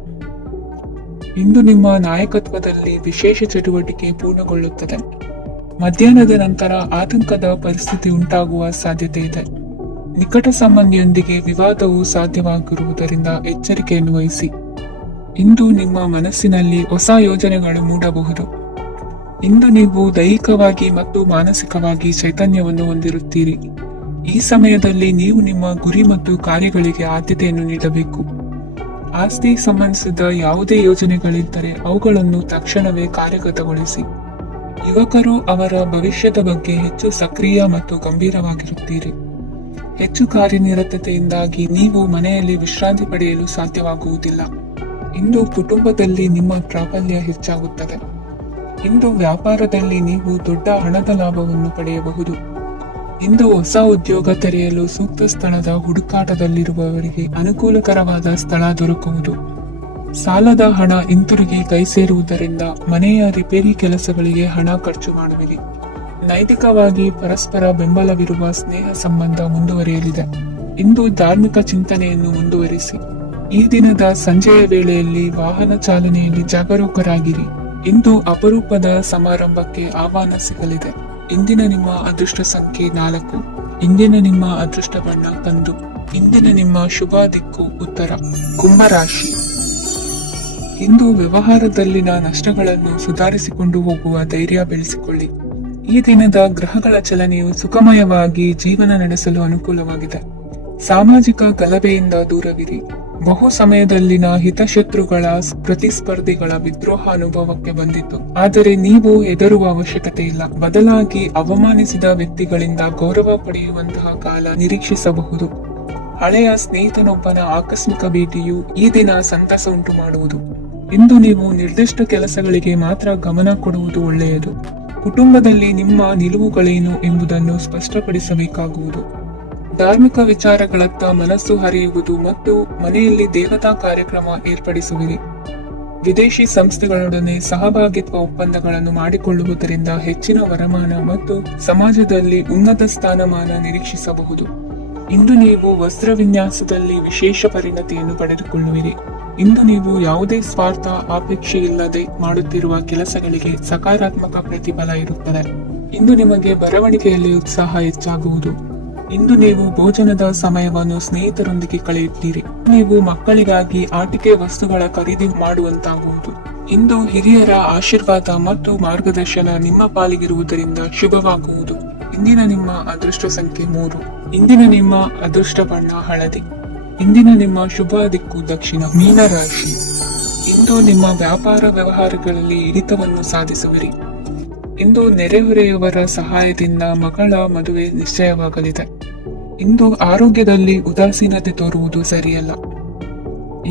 ಇಂದು ನಿಮ್ಮ ನಾಯಕತ್ವದಲ್ಲಿ ವಿಶೇಷ ಚಟುವಟಿಕೆ ಪೂರ್ಣಗೊಳ್ಳುತ್ತದೆ. ಮಧ್ಯಾಹ್ನದ ನಂತರ ಆತಂಕದ ಪರಿಸ್ಥಿತಿ ಉಂಟಾಗುವ ಸಾಧ್ಯತೆ ಇದೆ. ನಿಕಟ ಸಂಬಂಧಿಯೊಂದಿಗೆ ವಿವಾದವು ಸಾಧ್ಯವಾಗಿರುವುದರಿಂದ ಎಚ್ಚರಿಕೆಯನ್ನು ವಹಿಸಿ. ಇಂದು ನಿಮ್ಮ ಮನಸ್ಸಿನಲ್ಲಿ ಹೊಸ ಯೋಜನೆಗಳು ಮೂಡಬಹುದು. ಇಂದು ನೀವು ದೈಹಿಕವಾಗಿ ಮತ್ತು ಮಾನಸಿಕವಾಗಿ ಚೈತನ್ಯವನ್ನು ಹೊಂದಿರುತ್ತೀರಿ. ಈ ಸಮಯದಲ್ಲಿ ನೀವು ನಿಮ್ಮ ಗುರಿ ಮತ್ತು ಕಾರ್ಯಗಳಿಗೆ ಆದ್ಯತೆಯನ್ನು ನೀಡಬೇಕು. ಆಸ್ತಿ ಸಂಬಂಧಿಸಿದ ಯಾವುದೇ ಯೋಜನೆಗಳಿದ್ದರೆ ಅವುಗಳನ್ನು ತಕ್ಷಣವೇ ಕಾರ್ಯಗತಗೊಳಿಸಿ. ಯುವಕರು ಅವರ ಭವಿಷ್ಯದ ಬಗ್ಗೆ ಹೆಚ್ಚು ಸಕ್ರಿಯ ಮತ್ತು ಗಂಭೀರವಾಗಿರುತ್ತೀರಿ. ಹೆಚ್ಚು ಕಾರ್ಯನಿರತತೆಯಿಂದಾಗಿ ನೀವು ಮನೆಯಲ್ಲಿ ವಿಶ್ರಾಂತಿ ಪಡೆಯಲು ಸಾಧ್ಯವಾಗುವುದಿಲ್ಲ. ಇಂದು ಕುಟುಂಬದಲ್ಲಿ ನಿಮ್ಮ ಪ್ರಾಬಲ್ಯ ಹೆಚ್ಚಾಗುತ್ತದೆ. ಇಂದು ವ್ಯಾಪಾರದಲ್ಲಿ ನೀವು ದೊಡ್ಡ ಹಣದ ಲಾಭವನ್ನು ಪಡೆಯಬಹುದು. ಇಂದು ಹೊಸ ಉದ್ಯೋಗ ತೆರೆಯಲು ಸೂಕ್ತ ಸ್ಥಳದ ಹುಡುಕಾಟದಲ್ಲಿರುವವರಿಗೆ ಅನುಕೂಲಕರವಾದ ಸ್ಥಳ ದೊರಕುವುದು. ಸಾಲದ ಹಣ ಹಿಂತಿರುಗಿ ಕೈ ಸೇರುವುದರಿಂದ ಮನೆಯ ರಿಪೇರಿ ಕೆಲಸಗಳಿಗೆ ಹಣ ಖರ್ಚು ಮಾಡುವಿರಿ. ನೈತಿಕವಾಗಿ ಪರಸ್ಪರ ಬೆಂಬಲವಿರುವ ಸ್ನೇಹ ಸಂಬಂಧ ಮುಂದುವರಿಯಲಿದೆ. ಇಂದು ಧಾರ್ಮಿಕ ಚಿಂತನೆಯನ್ನು ಮುಂದುವರಿಸಿ. ಈ ದಿನದ ಸಂಜೆಯ ವೇಳೆಯಲ್ಲಿ ವಾಹನ ಚಾಲನೆಯಲ್ಲಿ ಜಾಗರೂಕರಾಗಿರಿ. ಇಂದು ಅಪರೂಪದ ಸಮಾರಂಭಕ್ಕೆ ಆಹ್ವಾನ ಸಿಗಲಿದೆ. ಇಂದಿನ ನಿಮ್ಮ ಅದೃಷ್ಟ ಸಂಖ್ಯೆ 4. ಇಂದಿನ ನಿಮ್ಮ ಅದೃಷ್ಟ ಬಣ್ಣ ಕಂದು. ಇಂದಿನ ನಿಮ್ಮ ಶುಭ ದಿಕ್ಕು ಉತ್ತರ. ಕುಂಭರಾಶಿ. ಇಂದು ವ್ಯವಹಾರದಲ್ಲಿನ ನಷ್ಟಗಳನ್ನು ಸುಧಾರಿಸಿಕೊಂಡು ಹೋಗುವ ಧೈರ್ಯ ಬೆಳೆಸಿಕೊಳ್ಳಿ. ಈ ದಿನದ ಗ್ರಹಗಳ ಚಲನೆಯು ಸುಖಮಯವಾಗಿ ಜೀವನ ನಡೆಸಲು ಅನುಕೂಲವಾಗಿದೆ. ಸಾಮಾಜಿಕ ಗಲಭೆಯಿಂದ ದೂರವಿರಿ. ಬಹು ಸಮಯದಲ್ಲಿನ ಹಿತಶತ್ರುಗಳ ಪ್ರತಿಸ್ಪರ್ಧಿಗಳ ವಿದ್ರೋಹ ಅನುಭವಕ್ಕೆ ಬಂದಿತ್ತು. ಆದರೆ ನೀವು ಹೆದರುವ ಅವಶ್ಯಕತೆ ಇಲ್ಲ. ಬದಲಾಗಿ ಅವಮಾನಿಸಿದ ವ್ಯಕ್ತಿಗಳಿಂದ ಗೌರವ ಪಡೆಯುವಂತಹ ಕಾಲ ನಿರೀಕ್ಷಿಸಬಹುದು. ಹಳೆಯ ಸ್ನೇಹಿತನೊಬ್ಬನ ಆಕಸ್ಮಿಕ ಭೇಟಿಯು ಈ ದಿನ ಸಂತಸ ಉಂಟು ಮಾಡುವುದು. ಇಂದು ನೀವು ನಿರ್ದಿಷ್ಟ ಕೆಲಸಗಳಿಗೆ ಮಾತ್ರ ಗಮನ ಕೊಡುವುದು ಒಳ್ಳೆಯದು. ಕುಟುಂಬದಲ್ಲಿ ನಿಮ್ಮ ನಿಲುವುಗಳೇನು ಎಂಬುದನ್ನು ಸ್ಪಷ್ಟಪಡಿಸಬೇಕಾಗುವುದು. ಧಾರ್ಮಿಕ ವಿಚಾರಗಳತ್ತ ಮನಸ್ಸು ಹರಿಯುವುದು ಮತ್ತು ಮನೆಯಲ್ಲಿ ದೇವತಾ ಕಾರ್ಯಕ್ರಮ ಏರ್ಪಡಿಸುವಿರಿ. ವಿದೇಶಿ ಸಂಸ್ಥೆಗಳೊಡನೆ ಸಹಭಾಗಿತ್ವ ಒಪ್ಪಂದಗಳನ್ನು ಮಾಡಿಕೊಳ್ಳುವುದರಿಂದ ಹೆಚ್ಚಿನ ವರಮಾನ ಮತ್ತು ಸಮಾಜದಲ್ಲಿ ಉನ್ನತ ಸ್ಥಾನಮಾನ ನಿರೀಕ್ಷಿಸಬಹುದು. ಇಂದು ನೀವು ವಸ್ತ್ರ ವಿನ್ಯಾಸದಲ್ಲಿ ವಿಶೇಷ ಪರಿಣತಿಯನ್ನು ಪಡೆದುಕೊಳ್ಳುವಿರಿ. ಇಂದು ನೀವು ಯಾವುದೇ ಸ್ವಾರ್ಥ ಅಪೇಕ್ಷೆ ಇಲ್ಲದೆ ಮಾಡುತ್ತಿರುವ ಕೆಲಸಗಳಿಗೆ ಸಕಾರಾತ್ಮಕ ಪ್ರತಿಫಲ ಇರುತ್ತದೆ. ಇಂದು ನಿಮಗೆ ಬರವಣಿಗೆಯಲ್ಲಿ ಉತ್ಸಾಹ ಹೆಚ್ಚಾಗುವುದು. ಇಂದು ನೀವು ಭೋಜನದ ಸಮಯವನ್ನು ಸ್ನೇಹಿತರೊಂದಿಗೆ ಕಳೆಯುತ್ತೀರಿ. ನೀವು ಮಕ್ಕಳಿಗಾಗಿ ಆಟಿಕೆ ವಸ್ತುಗಳ ಖರೀದಿ ಮಾಡುವಂತಾಗುವುದು. ಇಂದು ಹಿರಿಯರ ಆಶೀರ್ವಾದ ಮತ್ತು ಮಾರ್ಗದರ್ಶನ ನಿಮ್ಮ ಪಾಲಿಗಿರುವುದರಿಂದ ಶುಭವಾಗುವುದು. ಇಂದಿನ ನಿಮ್ಮ ಅದೃಷ್ಟ ಸಂಖ್ಯೆ 3. ಇಂದಿನ ನಿಮ್ಮ ಅದೃಷ್ಟ ಬಣ್ಣ ಹಳದಿ. ಇಂದಿನ ನಿಮ್ಮ ಶುಭ ದಿಕ್ಕು ದಕ್ಷಿಣ. ಮೀನರಾಶಿ. ಇಂದು ನಿಮ್ಮ ವ್ಯಾಪಾರ ವ್ಯವಹಾರಗಳಲ್ಲಿ ಹಿಡಿತವನ್ನು ಸಾಧಿಸುವಿರಿ. ಇಂದು ನೆರೆಹೊರೆಯವರ ಸಹಾಯದಿಂದ ಮಗಳ ಮದುವೆ ನಿಶ್ಚಯವಾಗಲಿದೆ. ಇಂದು ಆರೋಗ್ಯದಲ್ಲಿ ಉದಾಸೀನತೆ ತೋರುವುದು ಸರಿಯಲ್ಲ.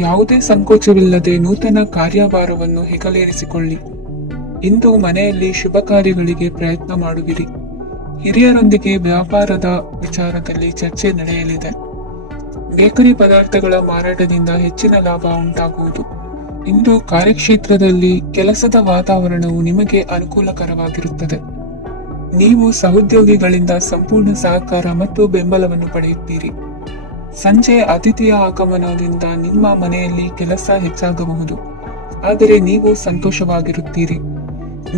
ಯಾವುದೇ ಸಂಕೋಚವಿಲ್ಲದೆ ನೂತನ ಕಾರ್ಯಭಾರವನ್ನು ಹೆಗಲೇರಿಸಿಕೊಳ್ಳಿ. ಇಂದು ಮನೆಯಲ್ಲಿ ಶುಭ ಕಾರ್ಯಗಳಿಗೆ ಪ್ರಯತ್ನ ಮಾಡುವಿರಿ. ಹಿರಿಯರೊಂದಿಗೆ ವ್ಯಾಪಾರದ ವಿಚಾರದಲ್ಲಿ ಚರ್ಚೆ ನಡೆಯಲಿದೆ. ಬೇಕರಿ ಪದಾರ್ಥಗಳ ಮಾರಾಟದಿಂದ ಹೆಚ್ಚಿನ ಲಾಭ ಉಂಟಾಗುವುದು. ಇಂದು ಕಾರ್ಯಕ್ಷೇತ್ರದಲ್ಲಿ ಕೆಲಸದ ವಾತಾವರಣವು ನಿಮಗೆ ಅನುಕೂಲಕರವಾಗಿರುತ್ತದೆ. ನೀವು ಸಹೋದ್ಯೋಗಿಗಳಿಂದ ಸಂಪೂರ್ಣ ಸಹಕಾರ ಮತ್ತು ಬೆಂಬಲವನ್ನು ಪಡೆಯುತ್ತೀರಿ. ಸಂಜೆ ಅತಿಥಿಯ ಆಗಮನದಿಂದ ನಿಮ್ಮ ಮನೆಯಲ್ಲಿ ಕೆಲಸ ಹೆಚ್ಚಾಗಬಹುದು, ಆದರೆ ನೀವು ಸಂತೋಷವಾಗಿರುತ್ತೀರಿ.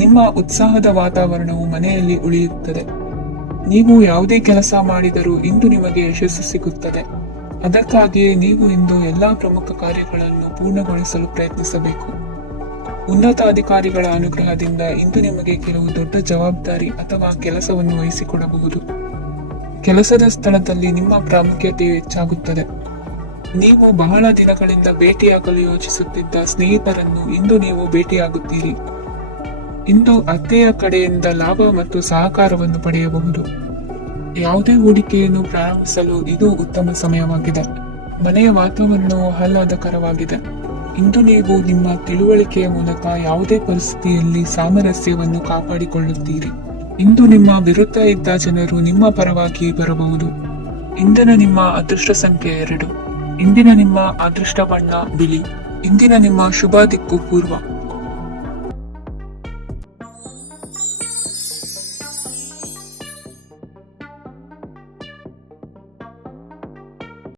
ನಿಮ್ಮ ಉತ್ಸಾಹದ ವಾತಾವರಣವು ಮನೆಯಲ್ಲಿ ಉಳಿಯುತ್ತದೆ. ನೀವು ಯಾವುದೇ ಕೆಲಸ ಮಾಡಿದರೂ ಇಂದು ನಿಮಗೆ ಯಶಸ್ಸು ಸಿಗುತ್ತದೆ. ಅದಕ್ಕಾಗಿಯೇ ನೀವು ಇಂದು ಎಲ್ಲಾ ಪ್ರಮುಖ ಕಾರ್ಯಗಳನ್ನು ಪೂರ್ಣಗೊಳಿಸಲು ಪ್ರಯತ್ನಿಸಬೇಕು. ಉನ್ನತಾಧಿಕಾರಿಗಳ ಅನುಗ್ರಹದಿಂದ ಇಂದು ನಿಮಗೆ ಕೆಲವು ದೊಡ್ಡ ಜವಾಬ್ದಾರಿ ಅಥವಾ ಕೆಲಸವನ್ನು ವಹಿಸಿಕೊಡಬಹುದು. ಕೆಲಸದ ಸ್ಥಳದಲ್ಲಿ ನಿಮ್ಮ ಪ್ರಾಮುಖ್ಯತೆಯು ಹೆಚ್ಚಾಗುತ್ತದೆ. ನೀವು ಬಹಳ ದಿನಗಳಿಂದ ಭೇಟಿಯಾಗಲು ಯೋಚಿಸುತ್ತಿದ್ದ ಸ್ನೇಹಿತರನ್ನು ಇಂದು ನೀವು ಭೇಟಿಯಾಗುತ್ತೀರಿ. ಇಂದು ಅತ್ತೆಯ ಕಡೆಯಿಂದ ಲಾಭ ಮತ್ತು ಸಹಕಾರವನ್ನು ಪಡೆಯಬಹುದು. ಯಾವುದೇ ಹೂಡಿಕೆಯನ್ನು ಪ್ರಾರಂಭಿಸಲು ಇದು ಉತ್ತಮ ಸಮಯವಾಗಿದೆ. ಮನೆಯ ವಾತಾವರಣವು ಆಹ್ಲಾದಕರವಾಗಿದೆ. ಇಂದು ನೀವು ನಿಮ್ಮ ತಿಳುವಳಿಕೆಯ ಮೂಲಕ ಯಾವುದೇ ಪರಿಸ್ಥಿತಿಯಲ್ಲಿ ಸಾಮರಸ್ಯವನ್ನು ಕಾಪಾಡಿಕೊಳ್ಳುತ್ತೀರಿ. ಇಂದು ನಿಮ್ಮ ವಿರುದ್ಧ ಇದ್ದ ಜನರು ನಿಮ್ಮ ಪರವಾಗಿ ಬರಬಹುದು. ಇಂದಿನ ನಿಮ್ಮ ಅದೃಷ್ಟ ಸಂಖ್ಯೆ 2. ಇಂದಿನ ನಿಮ್ಮ ಅದೃಷ್ಟ ಬಣ್ಣ ಬಿಳಿ. ಇಂದಿನ ನಿಮ್ಮ ಶುಭ ದಿಕ್ಕು ಪೂರ್ವ.